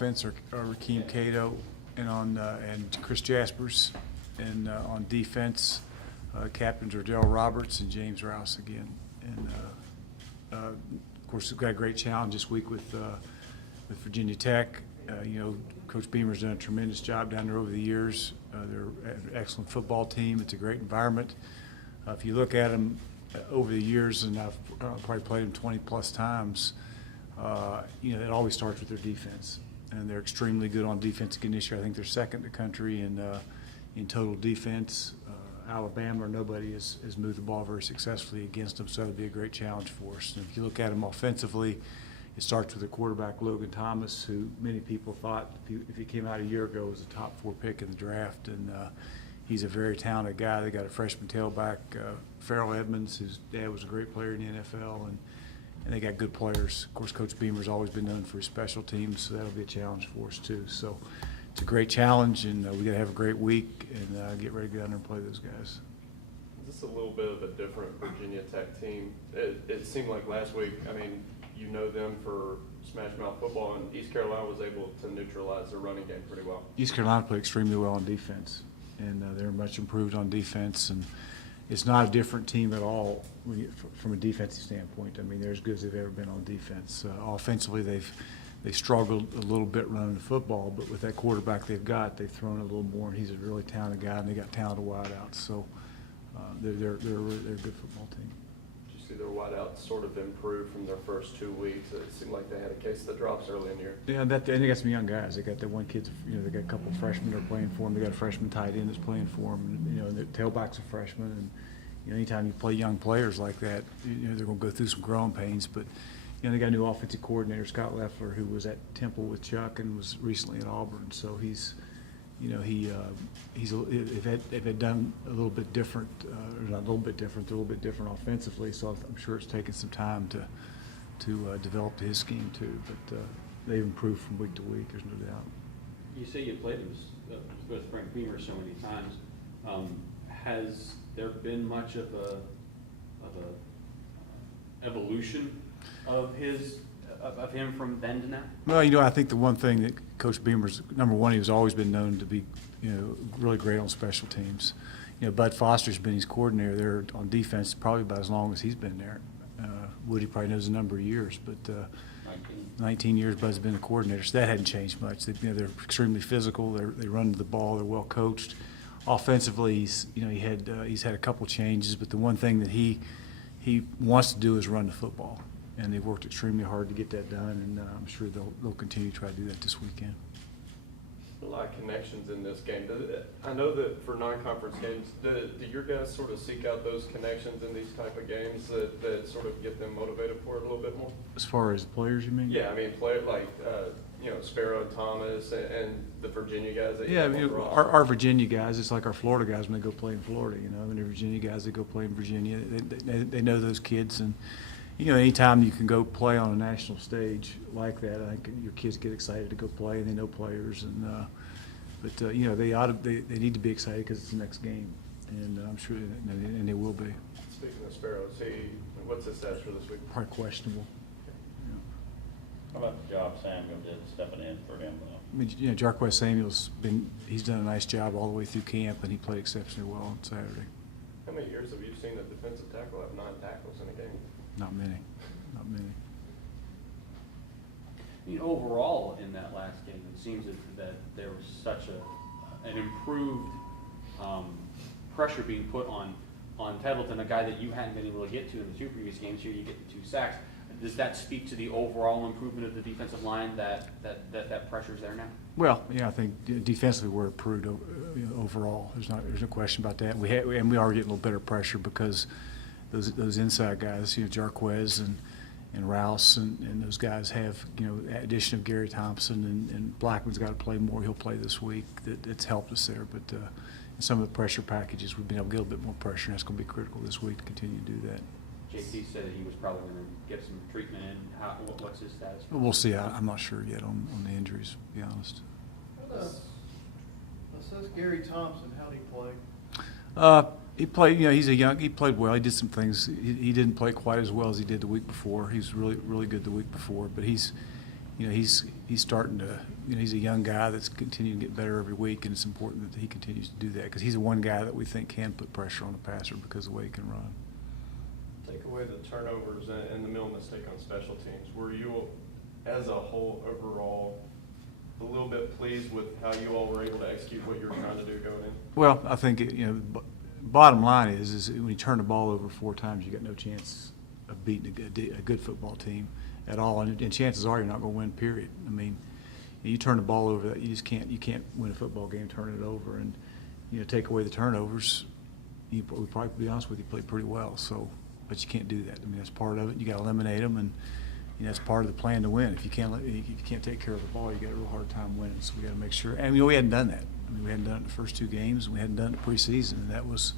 Offense are Rakeem Cato and Chris Jaspers, and on defense, captains are Darrell Roberts and James Rouse again. And of course, we've got a great challenge this week with Virginia Tech. Coach Beamer's done a tremendous job down there over the years. They're an excellent football team. It's a great environment. If you look at them over the years, and I've probably played them 20-plus times, it always starts with their defense. And they're extremely good on defense again this year. I think they're second in the country in total defense. Alabama or nobody has moved the ball very successfully against them, so it'll be a great challenge for us. And if you look at them offensively, it starts with the quarterback, Logan Thomas, who many people thought, if he came out a year ago, was a top 4 pick in the draft. And he's a very talented guy. They got a freshman tailback, Farrell Edmonds, whose dad was a great player in the NFL. And they got good players. Of course, Coach Beamer's always been known for his special teams, so that'll be a challenge for us too. So it's a great challenge, and we got to have a great week and get ready to get out there and play those guys. Is this a little bit of a different Virginia Tech team? It seemed like last week, you know them for smash mouth football, and East Carolina was able to neutralize their running game pretty well. East Carolina played extremely well on defense, and they're much improved on defense. And it's not a different team at all from a defensive standpoint. They're as good as they've ever been on defense. Offensively, they struggled a little bit running the football, but with that quarterback they've got, they've thrown a little more, and he's a really talented guy, and they got talented wideouts. So they're a good football team. Did you see their wideouts sort of improve from their first 2 weeks? It seemed like they had a case of the drops early in the year. Yeah, and they got some young guys. They got that one kid. They got a couple of freshmen that are playing for them. They got a freshman tight end that's playing for them. And, the tailback's a freshman, and anytime you play young players like that, they're going to go through some growing pains. But they got a new offensive coordinator, Scott Leffler, who was at Temple with Chuck and was recently at Auburn. So he's if they've done a little bit different, or not a little bit different, they're a little bit different offensively. So I'm sure it's taken some time to develop his scheme too. But they've improved from week to week. There's no doubt. You say you played with Frank Beamer so many times. Has there been much of a evolution of him from then to now? Well, I think the one thing that Coach Beamer's, number one, he's always been known to be, really great on special teams. Bud Foster's been his coordinator there on defense probably about as long as he's been there. Woody probably knows a number of years, but 19 years Bud's been a coordinator, so that hadn't changed much. They're extremely physical. They run the ball. They're well coached. Offensively, he's had a couple changes, but the one thing that he wants to do is run the football, and they've worked extremely hard to get that done. And I'm sure they'll continue to try to do that this weekend. A lot of connections in this game. I know that for non-conference games, do your guys sort of seek out those connections in these type of games that sort of get them motivated for it a little bit more? As far as players, you mean? Yeah, players like Sparrow and Thomas and the Virginia guys. Our Virginia guys, it's like our Florida guys when they go play in Florida. And the Virginia guys that go play in Virginia, they know those kids. And anytime you can go play on a national stage like that, I think your kids get excited to go play, and they know players. And they need to be excited because it's the next game, and I'm sure and they will be. Speaking of Sparrow, what's his stats for this week? Probably questionable. How about the job Samuel did stepping in for him? Jarquez Samuel's he's done a nice job all the way through camp, and he played exceptionally well on Saturday. How many years have you seen a defensive tackle have 9 tackles in a game? Not many. Overall in that last game, it seems that there was such an improved pressure being put on Tettleton, a guy that you hadn't been able to get to in the 2 previous games. Here you get the 2 sacks. Does that speak to the overall improvement of the defensive line that pressure's there now? Well, I think defensively we're improved overall. There's no question about that. We are getting a little better pressure because those inside guys, Jarquez and Rouse and those guys have, addition of Gary Thompson and Blackman's got to play more. He'll play this week. It's helped us there, but in some of the pressure packages we've been able to get a little bit more pressure, and that's going to be critical this week to continue to do that. JT said that he was probably going to get some treatment in. What's his status? We'll see. I'm not sure yet on the injuries, to be honest. Says Gary Thompson, how'd he play? He played. He played well. He did some things. He didn't play quite as well as he did the week before. He was really good the week before, but he's you know, he's starting to, you know, he's a young guy that's continuing to get better every week, and it's important that he continues to do that because he's the one guy that we think can put pressure on the passer because of the way he can run. Take away the turnovers and the middle mistake on special teams. Were you, as a whole, overall, a little bit pleased with how you all were able to execute what you were trying to do going in? Well, I think, you know, bottom line is when you turn the ball over 4 times, you got no chance of beating a good football team at all, and chances are you're not going to win. Period. I mean, you turn the ball over, you can't win a football game turning it over, and you know, take away the turnovers. We probably, to be honest with you, played pretty well. So, but you can't do that. I mean, that's part of it. You got to eliminate them, and you know, that's part of the plan to win. If you can't take care of the ball, you got a real hard time winning. So we got to make sure. And you know, we hadn't done that. I mean, we hadn't done it in the first 2 games, and we hadn't done it preseason, and that was,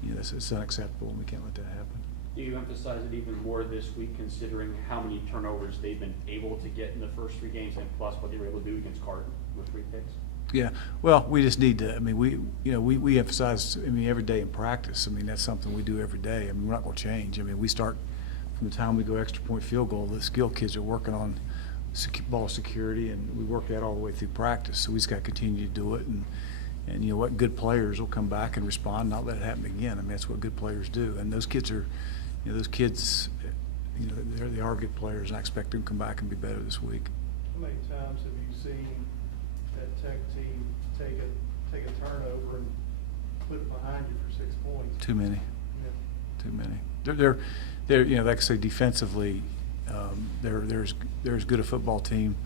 you know, it's unacceptable, and we can't let that happen. Do you emphasize it even more this week, considering how many turnovers they've been able to get in the first 3 games, and plus what they were able to do against Carton with 3 picks? Yeah, well, we just need to. I mean, we emphasize. I mean, every day in practice. I mean, that's something we do every day. I mean, we're not going to change. I mean, we start from the time we go extra point field goal. The skill kids are working on ball security, and we work that all the way through practice. So we just got to continue to do it, and you know what, good players will come back and respond, not let it happen again. I mean, that's what good players do, and those kids are. You know, those kids, you know, they are good players, and I expect them to come back and be better this week. How many times have you seen that Tech team take a turnover and put it behind you for 6 points? Too many. Yeah. Too many. They're you know, like I say, defensively, they're as good a football team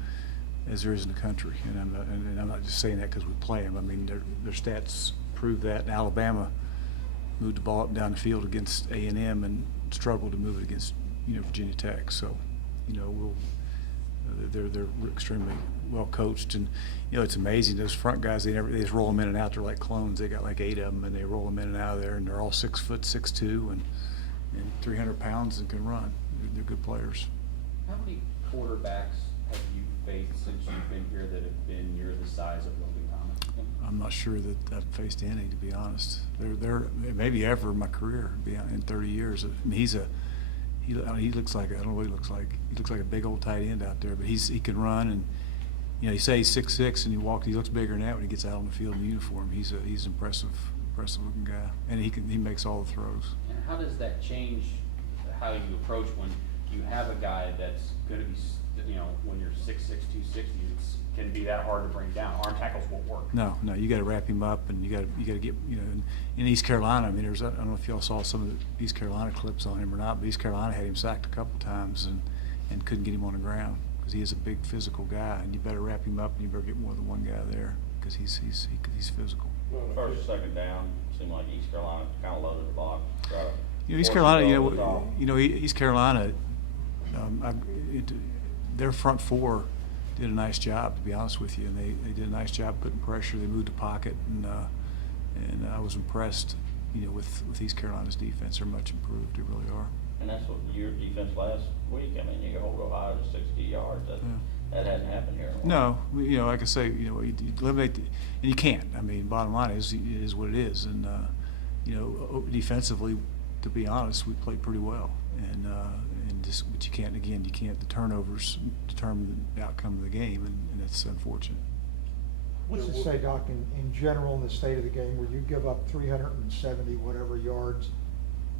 as there is in the country, and I'm not just saying that because we play them. I mean, their stats prove that. And Alabama moved the ball up and down the field against A&M and struggled to move it against, you know, Virginia Tech. So, you know, they're extremely well coached, and you know, it's amazing. Those front guys, they just roll them in and out. They're like clones. They got like 8 of them, and they roll them in and out of there, and they're all 6 foot 6'2" and 300 pounds and can run. They're good players. How many quarterbacks have you faced since you've been here that have been near the size of Logan Thomas? I'm not sure that I've faced any, to be honest. They're maybe ever in my career, in 30 years. I mean, he looks like, I don't know what he looks like. He looks like a big old tight end out there, but he can run, and you know, you say he's 6'6", and he looks bigger than that when he gets out on the field in uniform. He's an impressive looking guy, and he makes all the throws. And how does that change how you approach when you have a guy that's going to be, you know, when you're 6'6", 260, it's can be that hard to bring down. Arm tackles won't work. No, you got to wrap him up, and you got to get, you know, in East Carolina. I mean, I don't know if y'all saw some of the East Carolina clips on him or not, but East Carolina had him sacked a couple times and couldn't get him on the ground because he is a big physical guy, and you better wrap him up, and you better get more than one guy there because he's physical. First, second down, seemed like East Carolina kind of loaded the box. You know, East Carolina, East Carolina, their front 4 did a nice job, to be honest with you, and they did a nice job putting pressure. They moved the pocket, and I was impressed, you know, with East Carolina's defense. They're much improved. They really are. And that's what your defense last week. I mean, you can hold Ohio to 60 yards. That hasn't happened here. No, you know, like I say, you know, you eliminate, and you can't. I mean, bottom line is it is what it is, and you know, defensively, to be honest, we played pretty well, and just, but you can't. Again, you can't. The turnovers determine the outcome of the game, and it's unfortunate. What's it say, Doc, in general in the state of the game where you give up 370 whatever yards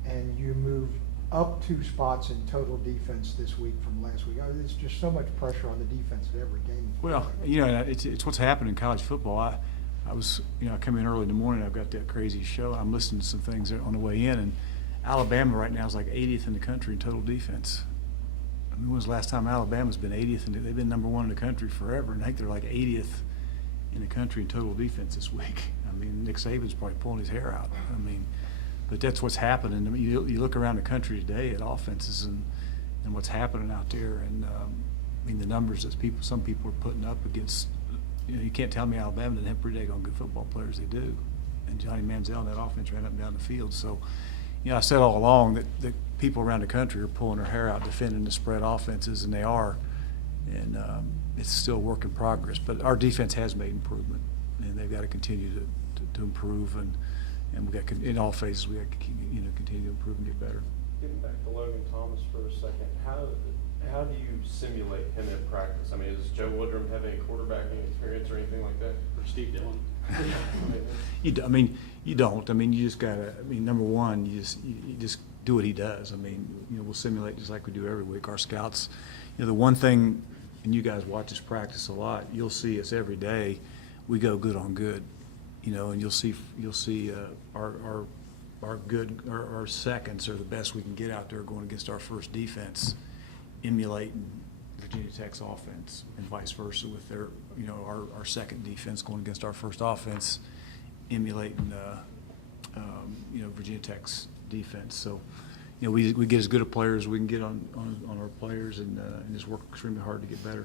and you move up 2 spots in total defense this week from last week? I mean, it's just so much pressure on the defense at every game. Well, you know, it's what's happened in college football. I was, you know, I come in early in the morning. I've got that crazy show. I'm listening to some things on the way in, and Alabama right now is like 80th in the country in total defense. I mean, when was the last time Alabama's been 80th? And they've been number 1 in the country forever, and I think they're like 80th in the country in total defense this week. I mean, Nick Saban's probably pulling his hair out. I mean, but that's what's happening. I mean, you look around the country today at offenses and what's happening out there, and I mean, the numbers that some people are putting up against. You know, you can't tell me Alabama doesn't have pretty daggone good football players. They do, and Johnny Manziel and that offense ran up and down the field. So, you know, I said all along that people around the country are pulling their hair out defending the spread offenses, and they are, and it's still a work in progress. But our defense has made improvement, and they've got to continue to improve, and we got in all phases we got to continue to improve and get better. Getting back to Logan Thomas for a second, how How do you simulate him in practice? I mean, does Joe Woodrum have any quarterbacking experience or anything like that? For Steve Dillon. I mean, you don't. I mean, you just gotta. I mean, number one, you just do what he does. I mean, we'll simulate just like we do every week. Our scouts, the one thing, and you guys watch us practice a lot. You'll see us every day. We go good on good, and you'll see our seconds are the best we can get out there going against our first defense, emulating Virginia Tech's offense, and vice versa with their, our second defense going against our first offense, emulating, Virginia Tech's defense. So, we get as good a players as we can get on our players, and just work extremely hard to get better.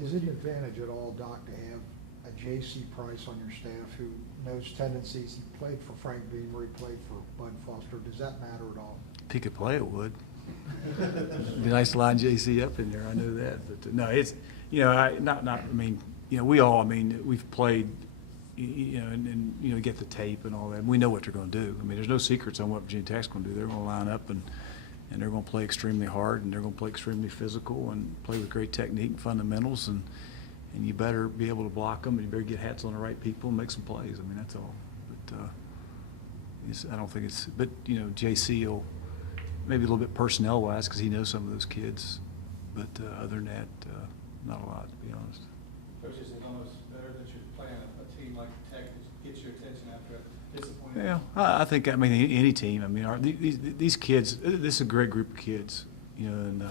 Is it an advantage at all, Doc, to have a J.C. Price on your staff who knows tendencies? He played for Frank Beamer, he played for Bud Foster. Does that matter at all? If he could play, it would. It'd be nice to line JC up in there. I know that, but no, it's I mean, we all. I mean, we've played, and get the tape and all that. And we know what they're going to do. I mean, there's no secrets on what Virginia Tech's going to do. They're going to line up and they're going to play extremely hard, and they're going to play extremely physical and play with great technique and fundamentals. And you better be able to block them, and you better get hats on the right people and make some plays. I mean, that's all. But I don't think it's. But JC will. Maybe a little bit personnel-wise because he knows some of those kids. But other than that, not a lot, to be honest. Coach, is it almost better that you're playing a team like Tech that gets your attention after a disappointing? Yeah, I think, any team. I mean, these kids, this is a great group of kids, and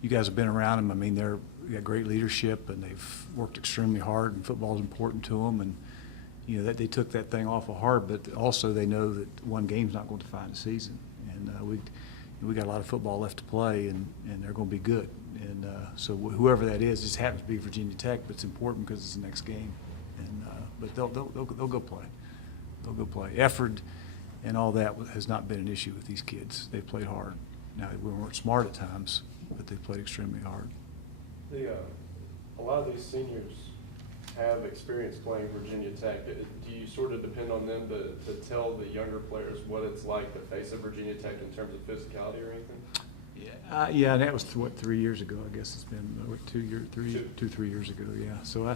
you guys have been around them. I mean, they got great leadership, and they've worked extremely hard, and football is important to them. And, that they took that thing awful hard, but also they know that one game's not going to define the season. And we got a lot of football left to play, and they're going to be good. And so whoever that is, just happens to be Virginia Tech, but it's important because it's the next game. And but they'll go play. They'll go play. Effort and all that has not been an issue with these kids. They played hard. Now, we weren't smart at times, but they played extremely hard. A lot of these seniors have experience playing Virginia Tech. Do you sort of depend on them to tell the younger players what it's like to face a Virginia Tech in terms of physicality or anything? Yeah, and that was 3 years ago. I guess it's been 3 years ago. Yeah. So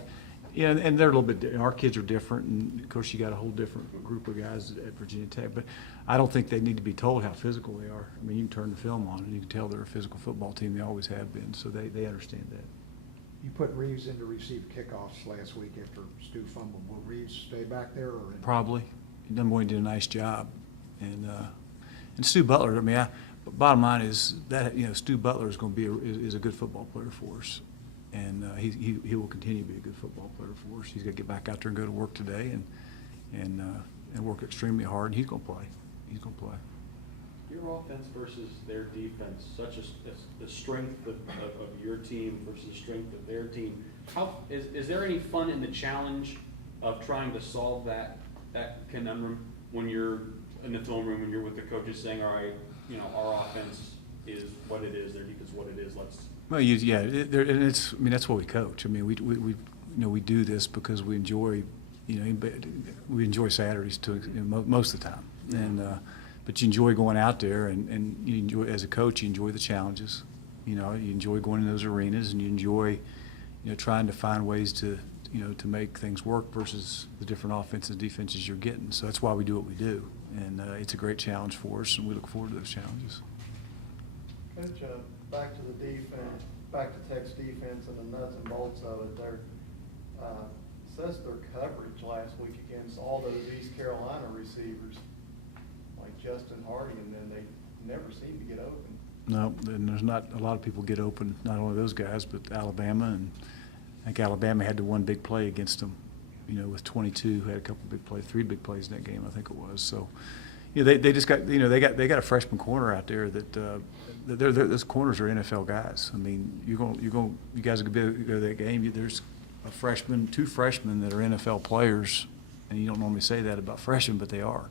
and they're a little bit. Our kids are different, and of course you got a whole different group of guys at Virginia Tech. But I don't think they need to be told how physical they are. I mean, you can turn the film on and you can tell they're a physical football team. They always have been. So they understand that. You put Reeves in to receive kickoffs last week after Stu fumbled. Will Reeves stay back there? Or Probably. Number one, did a nice job. And Stu Butler, I mean, bottom line is that, Stu Butler is going to be is a good football player for us. And he will continue to be a good football player for us. He's got to get back out there and go to work today and work extremely hard. And he's going to play. He's going to play. Your offense versus their defense, such as the strength of your team versus the strength of their team. Is there any fun in the challenge of trying to solve that conundrum when you're in the film room, when you're with the coaches saying, all right, our offense is what it is, their defense is what it is, let's. Well, and it's. I mean, that's what we coach. I mean, we do this because we enjoy, we enjoy Saturdays too, most of the time, and. But you enjoy going out there, and you enjoy, as a coach, you enjoy the challenges. You enjoy going in those arenas, and you enjoy, trying to find ways to, to make things work versus the different offenses and defenses you're getting. So that's why we do what we do, and it's a great challenge for us, and we look forward to those challenges. Coach, back to the defense, back to Tech's defense and the nuts and bolts of it. Their assessed their coverage last week against all those East Carolina receivers, like Justin Hardy, and then they never seem to get open. No, and there's not a lot of people get open, not only those guys, but Alabama, and I think Alabama had the one big play against them, with 22, had a couple big plays, 3 big plays in that game, I think it was. So, they just got, they got a freshman corner out there that those corners are NFL guys. I mean, you guys are gonna be able to go to that game. There's a freshman, 2 freshmen that are NFL players, and you don't normally say that about freshmen, but they are.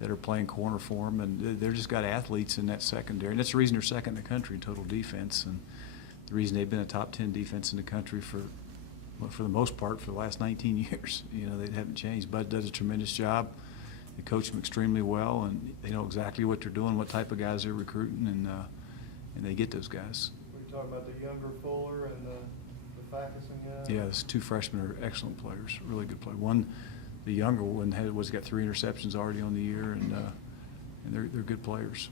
That are playing corner for them, and they're just got athletes in that secondary, and that's the reason they're second in the country in total defense, and the reason they've been a top 10 defense in the country for the most part for the last 19 years. They haven't changed. Bud does a tremendous job. They coach them extremely well, and they know exactly what they're doing, what type of guys they're recruiting, and they get those guys. talking about the younger Fuller and the Fackerson guy? Yeah, those 2 freshmen are excellent players, really good players. One, the younger one, got 3 interceptions already on the year, and they're good players.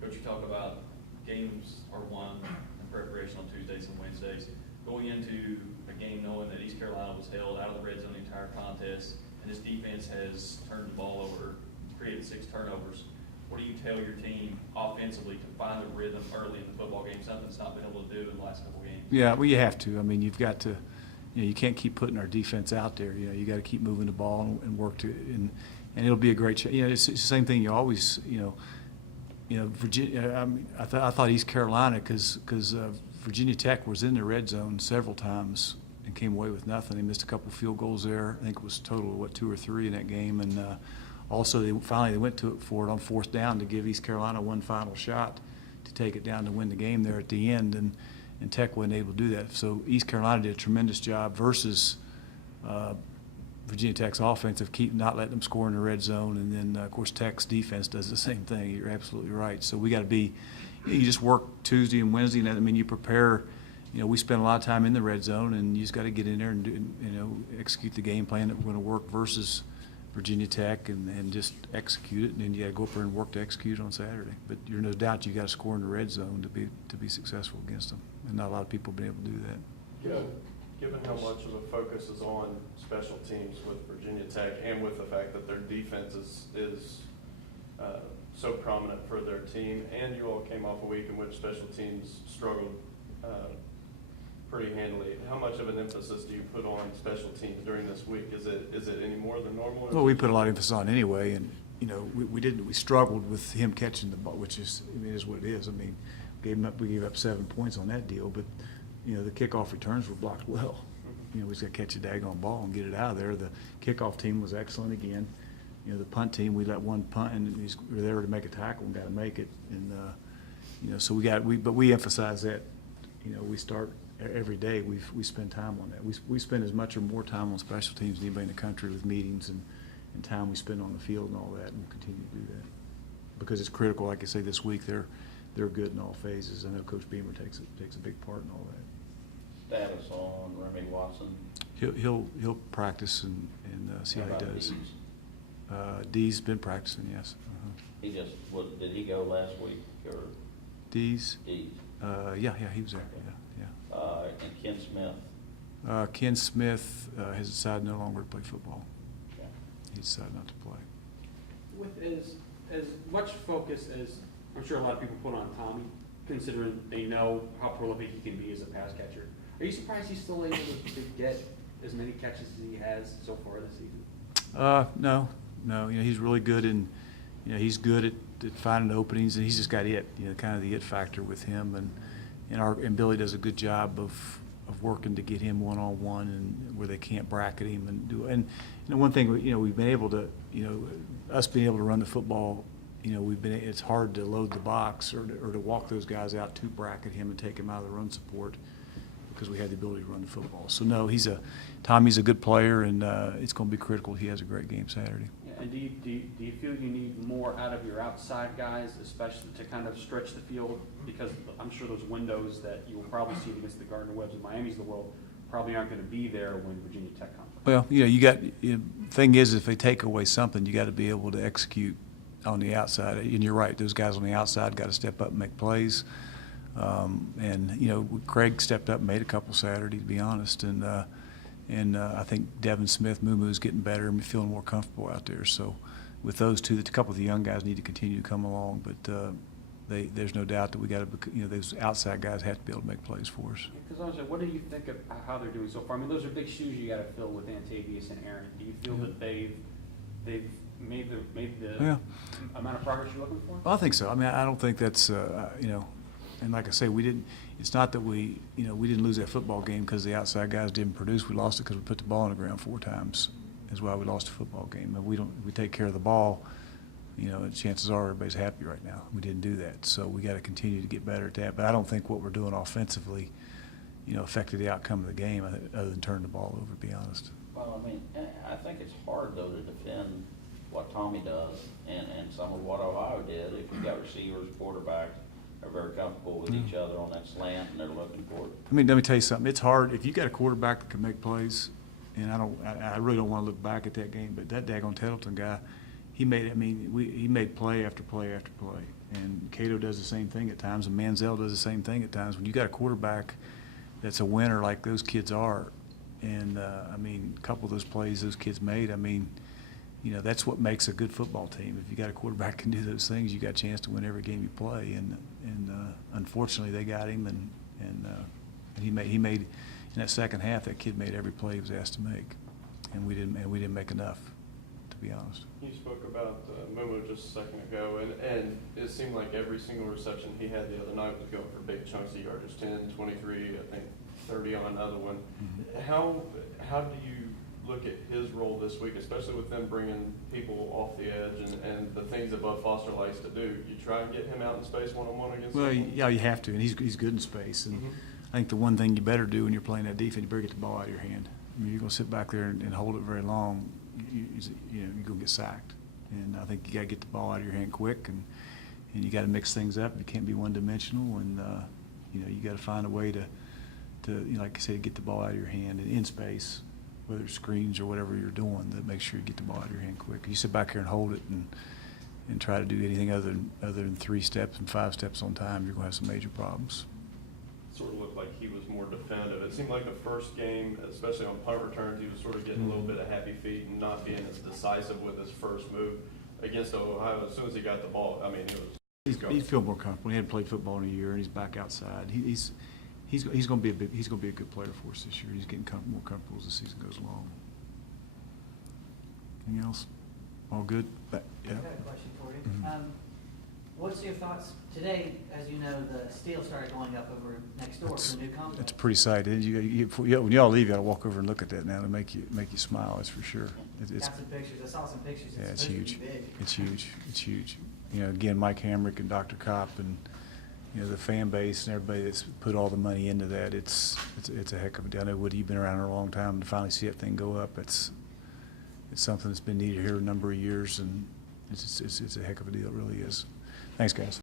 Coach, you talk about games are won in preparation on Tuesdays and Wednesdays. Going into a game knowing that East Carolina was held out of the red zone the entire contest, and this defense has turned the ball over, created 6 turnovers. What do you tell your team offensively to find the rhythm early in the football game, something that's not been able to do in the last couple games? Yeah, well, you have to. I mean, you've got to, you can't keep putting our defense out there. You got to keep moving the ball and work to it, and it'll be a great it's the same thing you always, Virginia, I thought East Carolina, because Virginia Tech was in the red zone several times and came away with nothing. They missed a couple field goals there. I think it was total, 2 or 3 in that game, and also they went for it on 4th down to give East Carolina one final shot to take it down to win the game there at the end, and Tech wasn't able to do that. So East Carolina did a tremendous job versus Virginia Tech's offense of not letting them score in the red zone, and then of course Tech's defense does the same thing. You're absolutely right. So we got to be. You just work Tuesday and Wednesday, and I mean you prepare. We spend a lot of time in the red zone, and you just got to get in there and execute the game plan that we're going to work versus Virginia Tech, and just execute it, and then you got to go up there and work to execute on Saturday. But you're no doubt you got to score in the red zone to be successful against them, and not a lot of people have been able to do that. Given how much of a focus is on special teams with Virginia Tech, and with the fact that their defense is so prominent for their team, and you all came off a week in which special teams struggled pretty handily, how much of an emphasis do you put on special teams during this week? Is it any more than normal? Well, we put a lot of emphasis on anyway, and we struggled with him catching the ball, which is what it is. I mean, we gave up 7 points on that deal, but the kickoff returns were blocked well. We just got to catch a daggone ball and get it out of there. The kickoff team was excellent again. The punt team, we let one punt, and we were there to make a tackle and got to make it. And so we emphasize that. We start every day. We spend time on that. We spend as much or more time on special teams than anybody in the country, with meetings and time we spend on the field and all that, and we'll continue to do that because it's critical. Like I say, this week they're good in all phases. I know Coach Beamer takes a big part in all that. Status on Remy Watson? He'll practice and see how he does. Dee's been practicing, yes. He did he go last week, or? Dee's? Dees. Yeah, he was there. Yeah. And Ken Smith? Ken Smith has decided no longer to play football. Okay. He decided not to play. With as much focus as I'm sure a lot of people put on Tommy, considering they know how prolific he can be as a pass catcher, are you surprised he's still able to get as many catches as he has so far this season? No. He's really good he's good at finding openings, and he's just got it. Kind of the it factor with him, and Billy does a good job of working to get him one-on-one, and where they can't bracket him and do. And one thing we've been able to us being able to run the football. It's hard to load the box or to walk those guys out to bracket him and take him out of the run support, because we had the ability to run the football. So no, Tommy's a good player, and it's going to be critical he has a great game Saturday. Yeah, and do you feel you need more out of your outside guys, especially to kind of stretch the field? Because I'm sure those windows that you will probably see against the Gardner-Webbs and Miamis of the world probably aren't going to be there when Virginia Tech comes. Well, thing is, if they take away something, you got to be able to execute on the outside. And you're right, those guys on the outside got to step up and make plays. Craig stepped up and made a couple Saturday, to be honest, and I think Devin Smith, Muumu's getting better and feeling more comfortable out there. So with those two, a couple of the young guys need to continue to come along, but there's no doubt that we got to, those outside guys have to be able to make plays for us. Because I was like, what do you think of how they're doing so far? I mean, those are big shoes you got to fill with Antavius and Aaron. Do you feel that they've made the amount of progress you're looking for? Well, I think so. I mean, I don't think that's and like I say, it's not that we didn't lose that football game because the outside guys didn't produce. We lost it because we put the ball on the ground 4 times. Is why we lost the football game. And we take care of the ball, chances are everybody's happy right now. We didn't do that, so we got to continue to get better at that. But I don't think what we're doing offensively, affected the outcome of the game other than turning the ball over, to be honest. Well, I mean, I think it's hard, though, to defend what Tommy does and some of what Ohio did. If you've got receivers, quarterbacks, are very comfortable with each other on that slant, and they're looking for it. I mean, let me tell you something. It's hard if you got a quarterback that can make plays, and I really don't want to look back at that game, but that daggone Tettleton guy, he made play after play after play. And Cato does the same thing at times, and Manziel does the same thing at times. When you got a quarterback that's a winner like those kids are, and I mean, a couple of those plays those kids made, I mean, you know, that's what makes a good football team. If you got a quarterback can do those things, you got a chance to win every game you play. And unfortunately, they got him, and he made in that second half. That kid made every play he was asked to make, and we didn't make enough, to be honest. You spoke about Momo just a second ago, and it seemed like every single reception he had the other night was going for big chunks of yardage, 10, 23, I think 30 on another one. Mm-hmm. How do you look at his role this week, especially with them bringing people off the edge and the things that Bud Foster likes to do? You try and get him out in space one-on-one against Well, someone? yeah, you have to, and he's good in space. And Mhm. I think the one thing you better do when you're playing that defense, you better get the ball out of your hand. I mean, you're going to sit back there and hold it very long, you're going to get sacked. And I think you got to get the ball out of your hand quick, and you got to mix things up. You can't be one-dimensional, and you know, you got to find a way to you know, like I said, get the ball out of your hand and in space, whether it's screens or whatever you're doing, to make sure you get the ball out of your hand quick. You sit back here and hold it and try to do anything other than 3 steps and 5 steps on time, you're going to have some major problems. Sort of looked like he was more definitive. It seemed like the first game, especially on punt returns, he was sort of getting a little bit of happy feet and not being as decisive with his first move against Ohio. As soon as he got the ball, I mean, it was. He'd feel more comfortable. He hadn't played football in a year, and he's back outside. He's going to be a good player for us this year. He's getting more comfortable as the season goes along. Anything else? All good? Yeah. I've got a question for you. Mhm. What's your thoughts today? As you know, the steel started going up over next door for the new complex. It's a pretty sight. When y'all leave, you got to walk over and look at that now to make you smile. That's for sure. It's Got some pictures. I saw some pictures. yeah, it's supposed to huge. be big. It's huge. It's huge. You know, again, Mike Hamrick and Dr. Kopp and, you know, the fan base and everybody that's put all the money into that. It's a heck of a deal. I know, Woody, you've been around a long time, to finally see that thing go up. It's something that's been needed here a number of years, and it's a heck of a deal. It really is. Thanks, guys.